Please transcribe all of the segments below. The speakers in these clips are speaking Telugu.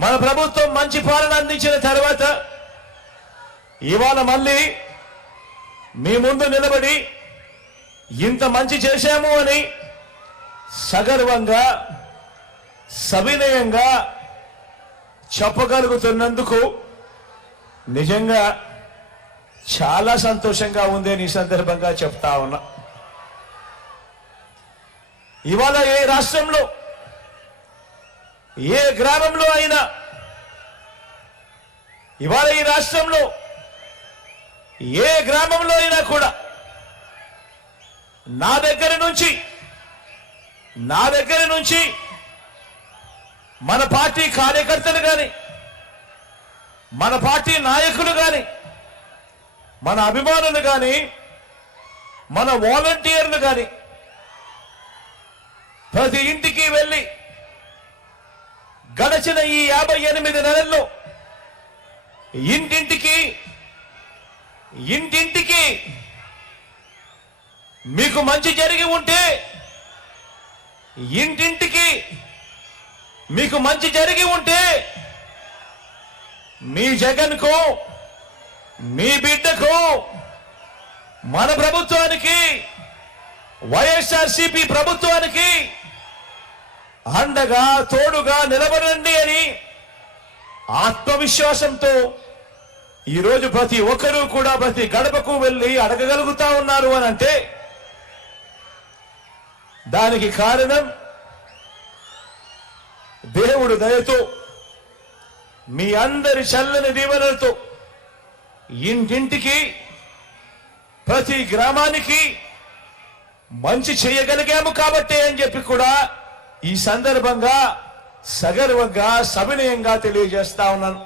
మన ప్రభుత్వం మంచి పాలన అందించిన తర్వాత ఇవాళ మళ్ళీ మీ ముందు నిలబడి ఇంత మంచి చేశాము అని సగర్వంగా సవినయంగా చెప్పగలుగుతున్నందుకు నిజంగా చాలా సంతోషంగా ఉంది అని ఈ సందర్భంగా చెప్తా ఉన్నా. ఇవాళ ఏ రాష్ట్రంలో ఏ గ్రామంలో అయినా, ఇవాళ ఈ రాష్ట్రంలో ఏ గ్రామంలో అయినా కూడా నా దగ్గర నుంచి మన పార్టీ కార్యకర్తలు కానీ, మన పార్టీ నాయకులు కానీ, మన అభిమానులు కానీ, మన వాలంటీర్లు కానీ ప్రతి ఇంటికి వెళ్ళి గడచిన ఈ 58 నెలల్లో ఇంటింటికి మీకు మంచి జరిగి ఉంటే, ఇంటింటికి మీకు మంచి జరిగి ఉంటే మీ జగన్కు, మీ బిడ్డకు, మన ప్రభుత్వానికి, వైఎస్ఆర్సీపీ ప్రభుత్వానికి అండగా తోడుగా నిలబడండి అని ఆత్మవిశ్వాసంతో ఈరోజు ప్రతి ఒక్కరూ కూడా ప్రతి గడపకు వెళ్ళి అడగగలుగుతా ఉన్నారు అని అంటే దానికి కారణం దేవుడు దయతో, మీ అందరి చల్లని దీవెనలతో ఇంటింటికి ప్రతి గ్రామానికి మంచి చేయగలిగాము కాబట్టే అని చెప్పి కూడా ఈ సందర్భంగా సగర్వంగా సవినయంగా తెలియజేస్తా ఉన్నాను.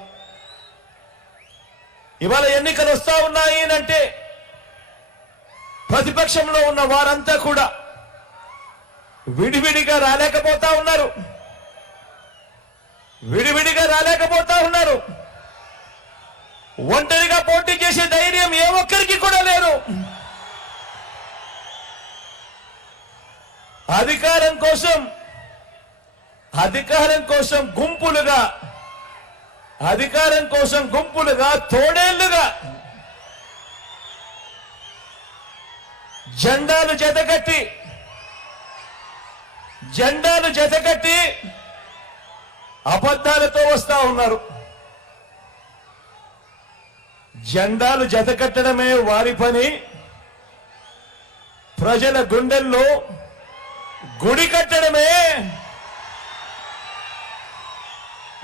ఇవాళ ఎన్నికలు వస్తా ఉన్నాయి అంటే ప్రతిపక్షంలో ఉన్న వారంతా కూడా విడివిడిగా రాలేకపోతా ఉన్నారు. ఒంటరిగా పోటీ చేసే ధైర్యం ఏ ఒక్కరికి కూడా లేదు. అధికారం కోసం గుంపులుగా తోడేళ్లుగా జెండాలు జతకట్టి అబద్ధాలతో వస్తా ఉన్నారు. జెండాలు జతకట్టడమే వారి పని, ప్రజల గుండెల్లో గుడి కట్టడమే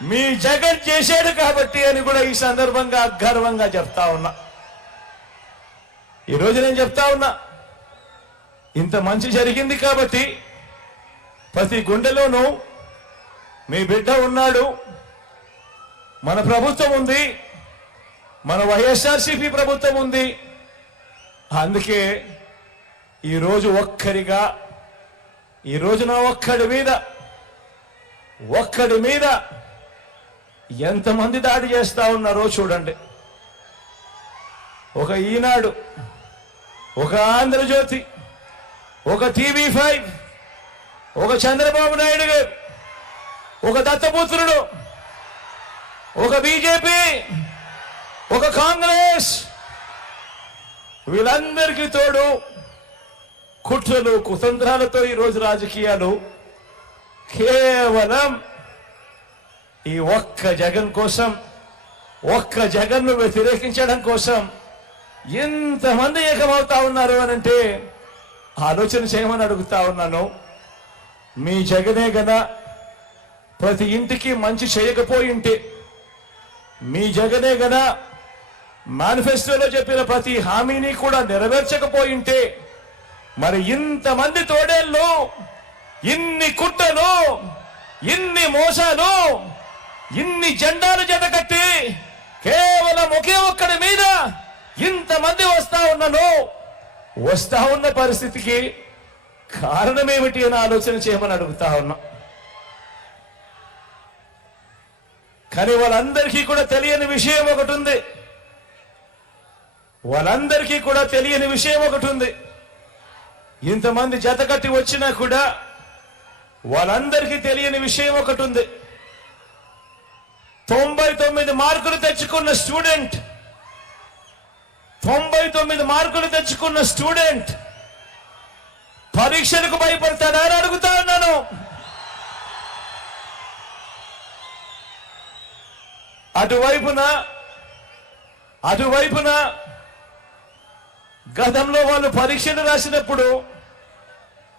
మీ జగన్ చేశాడు కాబట్టి అని కూడా ఈ సందర్భంగా గర్వంగా చెప్తా ఉన్నా. ఈరోజు నేను చెప్తా ఉన్నా, ఇంత మంచి జరిగింది కాబట్టి ప్రతి గుండెలోనూ మీ బిడ్డ ఉన్నాడు, మన ప్రభుత్వం ఉంది, మన వైఎస్ఆర్సీపీ ప్రభుత్వం ఉంది. అందుకే ఈరోజు ఈ రోజున ఒక్కడి మీద ఎంతమంది దాడి చేస్తా ఉన్నారో చూడండి. ఒక ఈనాడు, ఒక ఆంధ్రజ్యోతి, ఒక TV5, ఒక చంద్రబాబు నాయుడు గారు, ఒక దత్తపుత్రుడు, ఒక బీజేపీ, ఒక కాంగ్రెస్, వీళ్ళందరికీ తోడు కుట్రలు కుతంత్రాలతో ఈరోజు రాజకీయాలు కేవలం ఈ ఒక్క జగన్ కోసం, ఒక్క జగన్ను వ్యతిరేకించడం కోసం ఎంతమంది ఏకమవుతా ఉన్నారు అని అంటే ఆలోచన చేయమని అడుగుతా ఉన్నాను. మీ జగనే గదా ప్రతి ఇంటికి మంచి చేయకపోయింటే, మీ జగనే గదా మేనిఫెస్టోలో చెప్పిన ప్రతి హామీని కూడా నెరవేర్చకపోయింటే, మరి ఇంతమంది తోడేళ్ళు, ఇన్ని కుట్రలు, ఇన్ని మోసాలు, ఇన్ని జెండాలు జతకట్టి కేవలం ఒకే ఒక్కడి మీద ఇంతమంది వస్తా ఉన్న పరిస్థితికి కారణమేమిటి అని ఆలోచన చేయమని అడుగుతా ఉన్నా. కానీ వాళ్ళందరికీ కూడా తెలియని విషయం ఒకటి ఉంది. ఇంతమంది జతకట్టి వచ్చినా కూడా వాళ్ళందరికీ తెలియని విషయం ఒకటి ఉంది. 99 మార్కులు తెచ్చుకున్న స్టూడెంట్ 99 మార్కులు తెచ్చుకున్న స్టూడెంట్ పరీక్షలకు భయపడతాడా అని అడుగుతా ఉన్నాను. అటువైపున గతంలో వాళ్ళు పరీక్షలు రాసినప్పుడు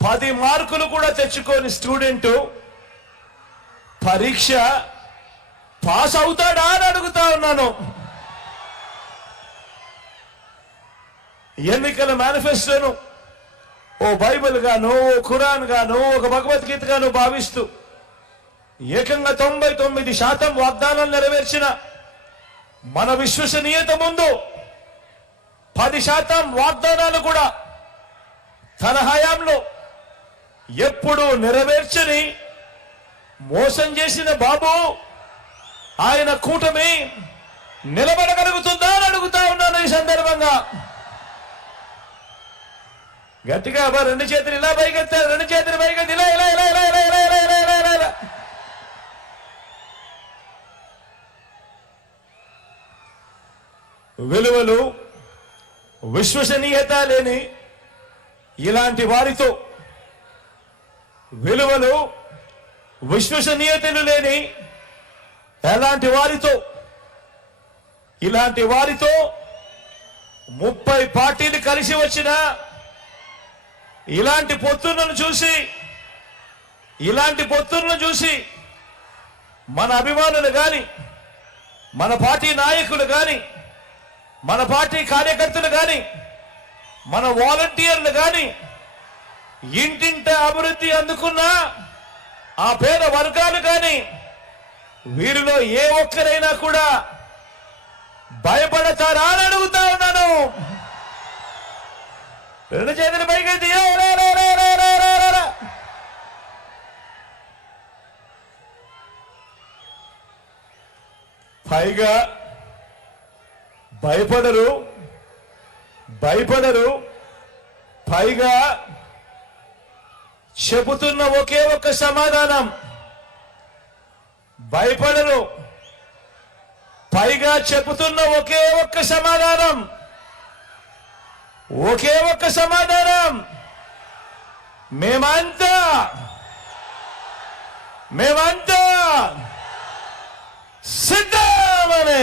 10 మార్కులు కూడా తెచ్చుకోని స్టూడెంట్ పరీక్ష పాస్ అవుతాడా అని అడుగుతా ఉన్నాను. ఎన్నికల మేనిఫెస్టోను ఓ బైబిల్ గాను, ఓ ఖురాన్ గాను, ఒక భగవద్గీత గాను భావిస్తూ ఏకంగా 99% వాగ్దానాలు నెరవేర్చిన మన విశ్వసనీయత ముందు 10% వాగ్దానాలు కూడా తన హయాంలో ఎప్పుడు నెరవేర్చని మోసం చేసిన బాబు ఆయన కూటమి నిలబడగలుగుతుందా అని అడుగుతా ఉన్నాను. ఈ సందర్భంగా గట్టిగా రెండు చేతులు ఇలా పైకెత్తారు, రెండు చేతులు పైకెత్తి ఇలా ఇలా ఇలా ఇలా ఇలా ఇలా ఇలా ఇలా ఇలా ఇలా విలువలు విశ్వసనీయత లేని ఇలాంటి వారితో, విలువలు విశ్వసనీయతలు లేని ఎలాంటి వారితో, ఇలాంటి వారితో 30 పార్టీలు కలిసి వచ్చిన ఇలాంటి పొత్తులను చూసి మన అభిమానులు గాని, మన పార్టీ నాయకులు గాని, మన పార్టీ కార్యకర్తలు గాని, మన వాలంటీర్లు గాని ఇంటింట అభివృద్ధి అందుకున్న ఆ పేద వర్గాలు గాని వీరిలో ఏ ఒక్కరైనా కూడా భయపడతారా అని అడుగుతా ఉన్నాను. రెండు చేతులు పైకెత్తి పైగా భయపడరు. పైగా చెబుతున్న ఒకే ఒక్క సమాధానం, భయపడరు. పైగా చెబుతున్న ఒకే ఒక్క సమాధానం, మేమంతా సిద్ధమని.